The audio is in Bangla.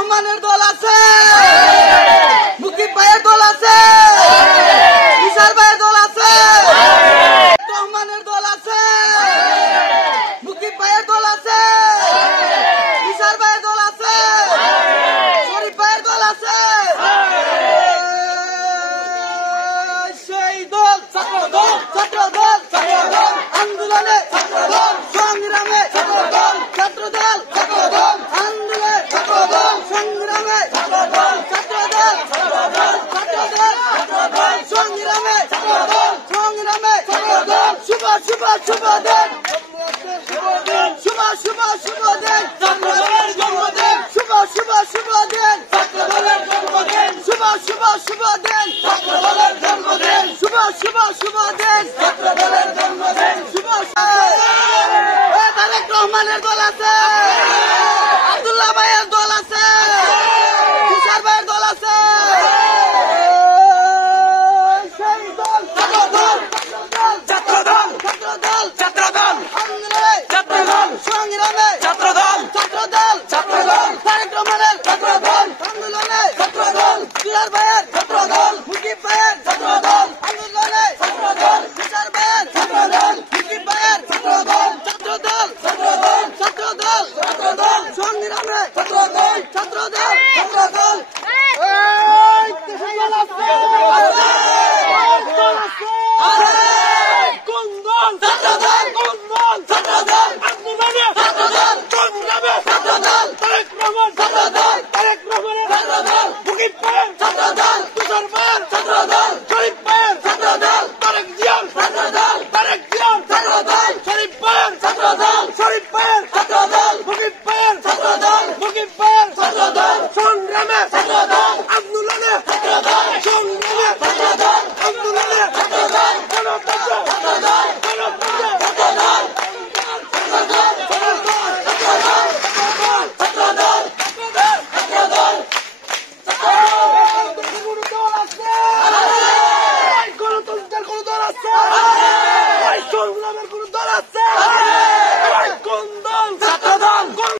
রহমানের দল আছে, মুকিব ভাইয়ের দল আছে, বিশাল ভাইয়ের দল আছে, রহমানের দল আছে, মুকিব ভাইয়ের দল আছে, বিশাল ভাইয়ের দল আছে, শরীফ ভাইয়ের দল আছে। সেই দল ছাত্রদল, ছাত্রদল, ছাত্রদল, আন্দোলনে ছাত্রদল, সংগ্রামে ছাত্রদল, ছাত্রদল, ছাত্রদল, আন্দোলনে ছাত্রদল, সংগ্রামে ছাত্রদল, ছাত্রদল, ছাত্রদল, ছাত্রদল, ছাত্রদল, সংগ্রামে ছাত্রদল, সংগ্রামে ছাত্রদল। শুভ শুভ শুভ দিন, শুভ শুভ শুভ দিন, ছাত্রদলের জন্মদিন, শুভ শুভ শুভ দিন, ছাত্রদলের জন্মদিন, শুভ শুভ শুভ দিন, ছাত্রদলের জন্মদিন, শুভ শুভ শুভ দিন, ছাত্রদলের জন্মদিন, শুভ তারেক রহমানের দল আছে, আব্দুল্লাহ ভাইয়ের দল আছে, তুষার ভাইয়ের দল আছে। সেই দল ছাত্রদল, ছাত্রদল, ছাত্রদল, ছাত্রদল, আন্দোলনে ছাত্রদল, সংগ্রামে ছাত্রদল, ছাত্রদল, ছাত্রদল, তারেক রহমানের ছাত্রদল, আন্দোলনে ছাত্রদল, তুষার ভাইয়ের ছাত্রদল, মুকিব ভাইয়ের ছাত্রদল, আন্দোলনে ছাত্রদল, তুষার ভাইয়ের ছাত্রদল, মুকিব ভাইয়ের ছাত্রদল, ছাত্রদল, ছাত্রদল, ছাত্রদল, ছাত্রদল, সংগ্রামে ছাত্রদল, ছাত্রদল, ছাত্রদল। কোন দল? ছাত্রদল, কোন দল? ছাত্রদল, আন্দোলনে ছাত্রদল, সংগ্রামে ছাত্রদল, তারেক রহমান ছাত্রদল, তারেক রহমানের ছাত্রদল, মুকিব ভাইয়ের ছাত্রদল, তুষার ভাইয়ের ছাত্রদল, শরীফ ভাইয়ের ছাত্রদল, তারেক জিয়ার ছাত্রদল, তারেক জিয়ার ছাত্রদল, শরীফ ভাইয়ের ছাত্রদল, শরীফ ভাইয়ের ছাত্রদল, মুকিব ভাইয়ের ছাত্রদল, মুকিব ভাইয়ের ছাত্রদল, সংগ্রামে